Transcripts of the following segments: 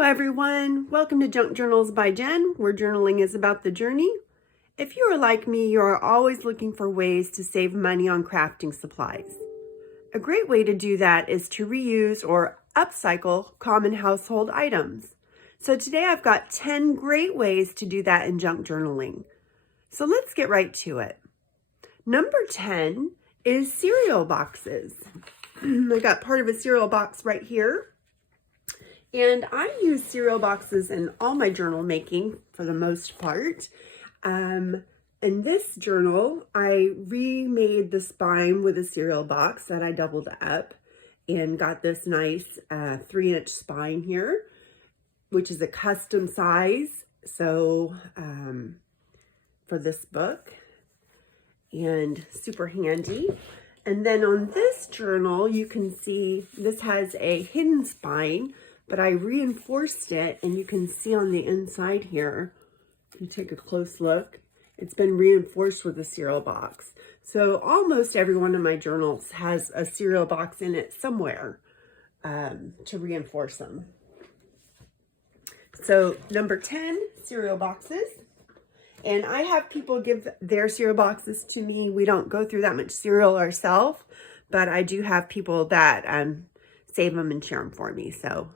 Hello everyone, welcome to Junk Journals by Jen, where journaling is about the journey. If you are like me, you are always looking for ways to save money on crafting supplies. A great way to do that is to reuse or upcycle common household items. So today I've got 10 great ways to do that in junk journaling. So let's get right to it. Number 10 is cereal boxes. I got part of a cereal box right here. And I use cereal boxes in all my journal making for the most part. In this journal, I remade the spine with a cereal box that I doubled up and got this nice 3-inch spine here, which is a custom size. So for this book, and super handy. And then on this journal, you can see this has a hidden spine, but I reinforced it, and you can see on the inside here, if you take a close look, it's been reinforced with a cereal box. So almost every one of my journals has a cereal box in it somewhere to reinforce them. So number 10, cereal boxes. And I have people give their cereal boxes to me. We don't go through that much cereal ourselves, but I do have people that save them and share them for me. So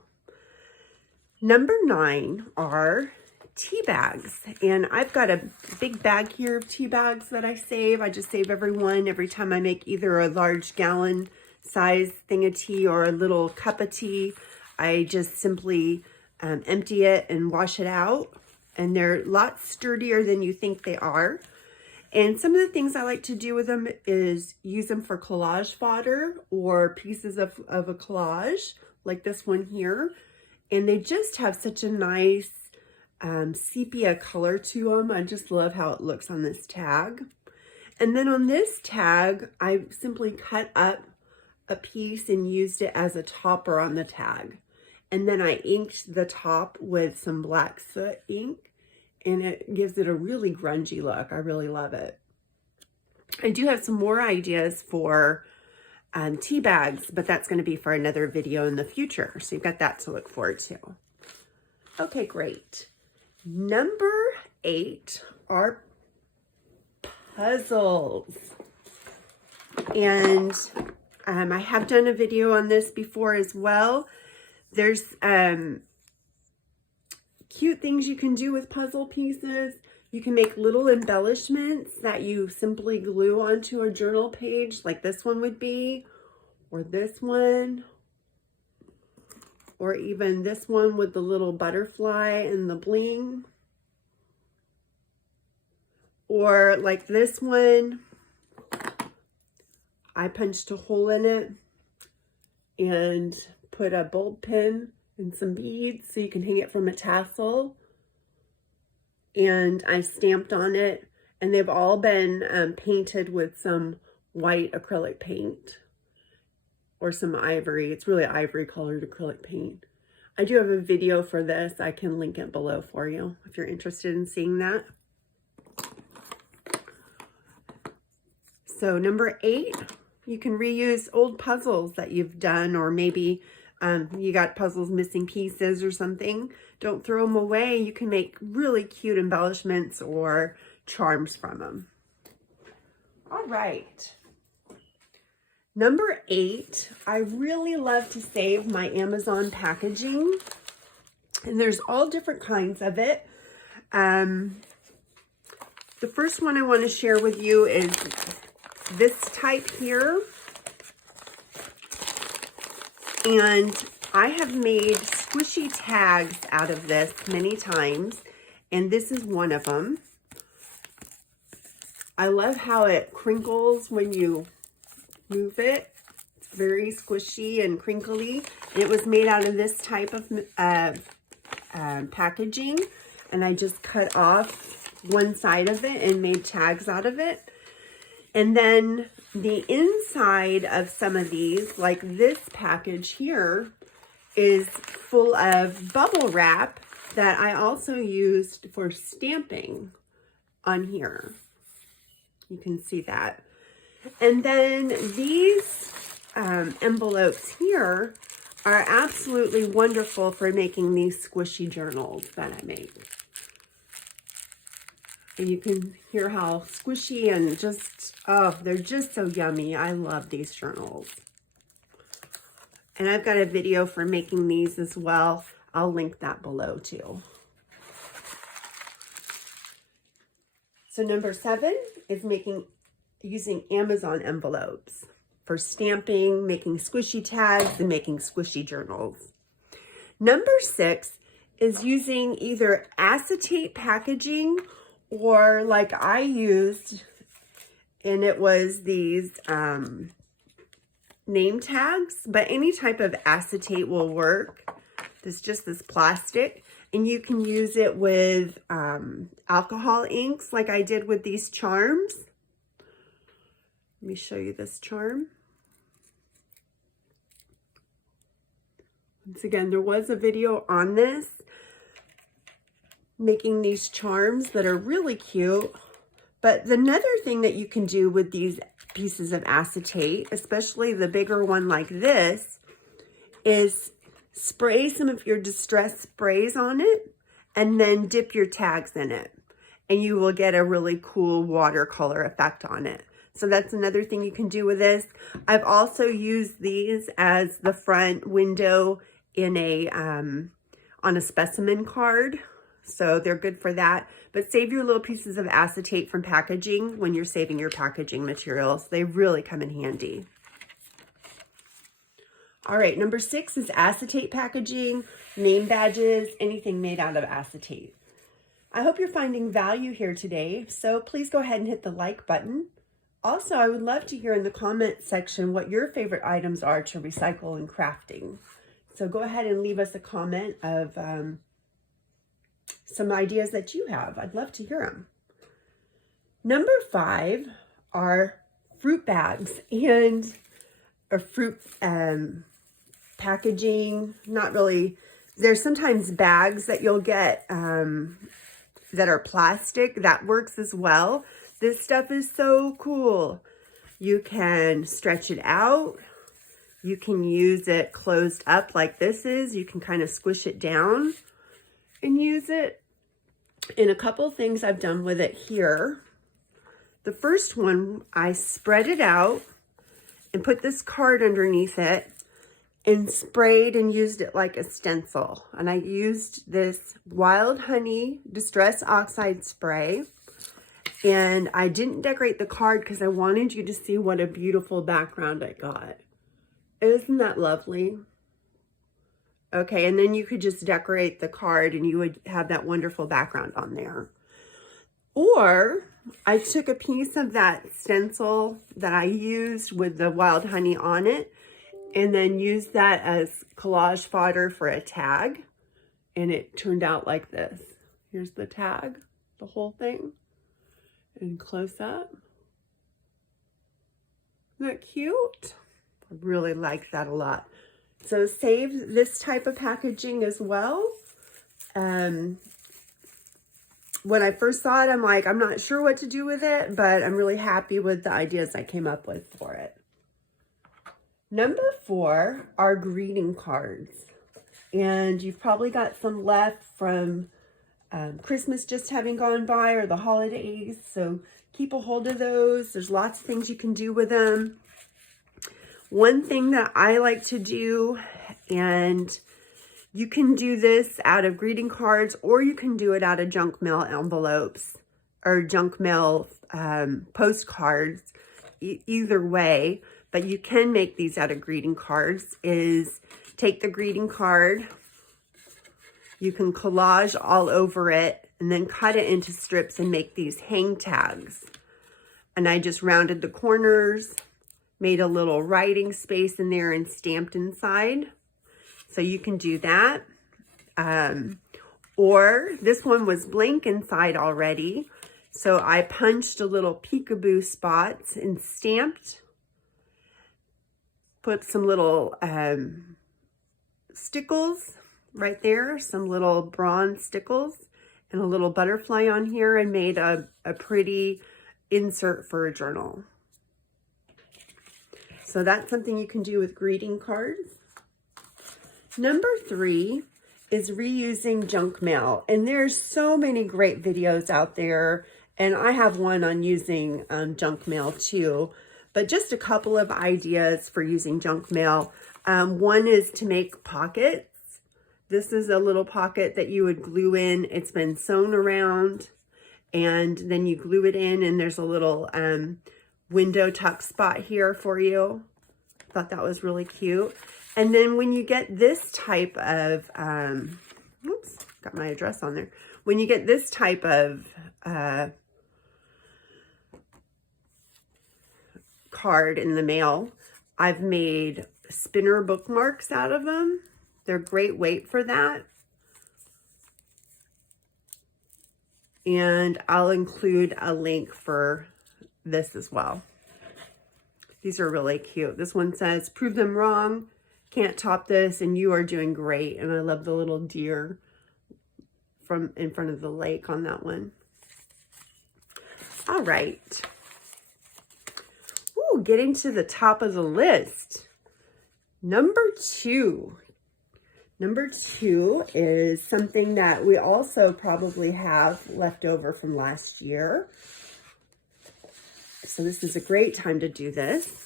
number 9 are tea bags. And I've got a big bag here of tea bags that I save. I just save every time I make either a large gallon size thing of tea or a little cup of tea. I just simply empty it and wash it out. And they're a lot sturdier than you think they are. And some of the things I like to do with them is use them for collage fodder or pieces of a collage, like this one here. And they just have such a nice sepia color to them. I just love how it looks on this tag. And then on this tag, I simply cut up a piece and used it as a topper on the tag. And then I inked the top with some black soot ink, and it gives it a really grungy look. I really love it. I do have some more ideas for tea bags, but that's going to be for another video in the future. So you've got that to look forward to. Okay, great. Number 8 are puzzles. And I have done a video on this before as well. There's cute things you can do with puzzle pieces. You can make little embellishments that you simply glue onto a journal page, like this one would be, or this one, or even this one with the little butterfly and the bling, or like this one. I punched a hole in it and put a bulb pin and some beads so you can hang it from a tassel. And I stamped on it, and they've all been painted with some white acrylic paint or some ivory. It's really ivory colored acrylic paint. I do have a video for this. I can link it below for you if you're interested in seeing that. So number 8, you can reuse old puzzles that you've done, or maybe you got puzzles missing pieces or something. Don't throw them away. You can make really cute embellishments or charms from them. All right. Number 8, I really love to save my Amazon packaging. And there's all different kinds of it. The first one I want to share with you is this type here. And I have made squishy tags out of this many times, and this is one of them. I love how it crinkles when you move it. It's very squishy and crinkly. And it was made out of this type of packaging, and I just cut off one side of it and made tags out of it. And then the inside of some of these, like this package here, is full of bubble wrap that I also used for stamping on here. You can see that. And then these envelopes here, are absolutely wonderful for making these squishy journals that I make. And you can hear how squishy and just, oh, they're just so yummy. I love these journals. And I've got a video for making these as well. I'll link that below too. So number 7 is using Amazon envelopes for stamping, making squishy tags, and making squishy journals. Number 6 is using either acetate packaging or like I used, and it was these name tags, but any type of acetate will work. This just this plastic, and you can use it with alcohol inks like I did with these charms. Let me show you this charm. Once again, there was a video on this, making these charms that are really cute. But another thing that you can do with these pieces of acetate, especially the bigger one like this, is spray some of your distress sprays on it and then dip your tags in it. And you will get a really cool watercolor effect on it. So that's another thing you can do with this. I've also used these as the front window in a on a specimen card. So they're good for that. But save your little pieces of acetate from packaging when you're saving your packaging materials. They really come in handy. All right, number 6 is acetate packaging, name badges, anything made out of acetate. I hope you're finding value here today. So please go ahead and hit the like button. Also, I would love to hear in the comment section what your favorite items are to recycle in crafting. So go ahead and leave us a comment of some ideas that you have. I'd love to hear them. Number 5 are fruit bags and fruit packaging. Not really. There's sometimes bags that you'll get that are plastic. That works as well. This stuff is so cool. You can stretch it out. You can use it closed up like this is. You can kind of squish it down and use it. And a couple things I've done with it here. The first one, I spread it out and put this card underneath it and sprayed and used it like a stencil. And I used this Wild Honey Distress Oxide spray. And I didn't decorate the card because I wanted you to see what a beautiful background I got. Isn't that lovely? Okay, and then you could just decorate the card and you would have that wonderful background on there. Or I took a piece of that stencil that I used with the wild honey on it and then used that as collage fodder for a tag. And it turned out like this. Here's the tag, the whole thing. And close up. Isn't that cute? I really like that a lot. So save this type of packaging as well. When I first saw it, I'm like, I'm not sure what to do with it, but I'm really happy with the ideas I came up with for it. Number 4 are greeting cards. And you've probably got some left from Christmas just having gone by or the holidays. So keep a hold of those. There's lots of things you can do with them. One thing that I like to do, and you can do this out of greeting cards or you can do it out of junk mail envelopes or junk mail postcards, either way, but you can make these out of greeting cards, is take the greeting card, you can collage all over it and then cut it into strips and make these hang tags. And I just rounded the corners, made a little writing space in there and stamped inside. So you can do that. Or this one was blank inside already. So I punched a little peekaboo spots and stamped. Put some little stickles right there, some little bronze stickles and a little butterfly on here, and made a pretty insert for a journal. So that's something you can do with greeting cards. Number 3 is reusing junk mail. And there's so many great videos out there. And I have one on using junk mail too. But just a couple of ideas for using junk mail. One is to make pockets. This is a little pocket that you would glue in. It's been sewn around. And then you glue it in, and there's a little window tuck spot here for you. Thought that was really cute. And then when you get this type of, oops, got my address on there. When you get this type of card in the mail, I've made spinner bookmarks out of them. They're great weight for that. And I'll include a link for this as well. These are really cute. This one says, prove them wrong, can't top this, and you are doing great. And I love the little deer from in front of the lake on that one. All right. Ooh, getting to the top of the list. Number 2. Number 2 is something that we also probably have left over from last year. So this is a great time to do this.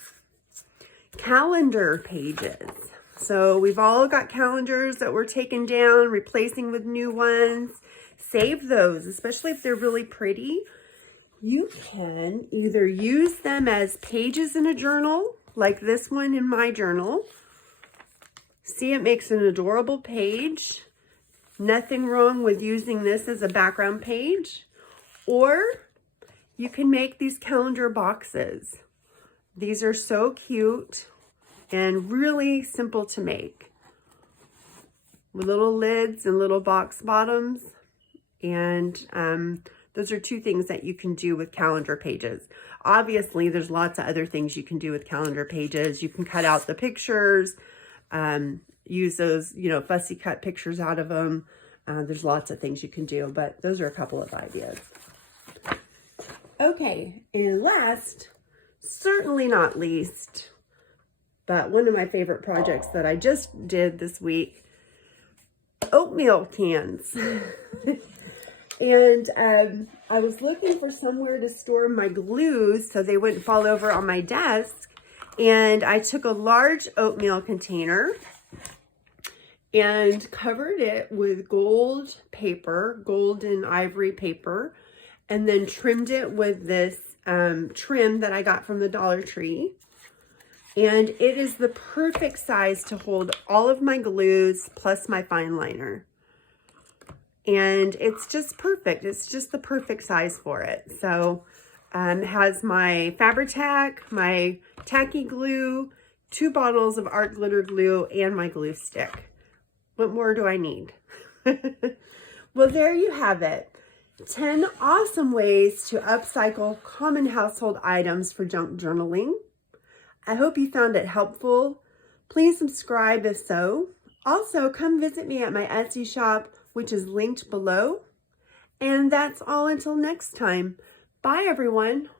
Calendar pages. So we've all got calendars that we're taking down, replacing with new ones. Save those, especially if they're really pretty. You can either use them as pages in a journal, like this one in my journal. See, it makes an adorable page. Nothing wrong with using this as a background page. Or you can make these calendar boxes. These are so cute and really simple to make. With little lids and little box bottoms. And those are 2 things that you can do with calendar pages. Obviously, there's lots of other things you can do with calendar pages. You can cut out the pictures. Use those, fussy cut pictures out of them. There's lots of things you can do, but those are a couple of ideas. Okay, and last, certainly not least, but one of my favorite projects that I just did this week, oatmeal cans. And I was looking for somewhere to store my glues so they wouldn't fall over on my desk. And I took a large oatmeal container and covered it with gold paper, gold and ivory paper, and then trimmed it with this trim that I got from the Dollar Tree. And it is the perfect size to hold all of my glues plus my fine liner. And it's just perfect. It's just the perfect size for it. So it has my Fabri-Tac, my tacky glue, 2 bottles of art glitter glue, and my glue stick. What more do I need? Well, there you have it. 10 awesome ways to upcycle common household items for junk journaling. I hope you found it helpful. Please subscribe if so. Also, come visit me at my Etsy shop, which is linked below. And that's all until next time. Bye, everyone.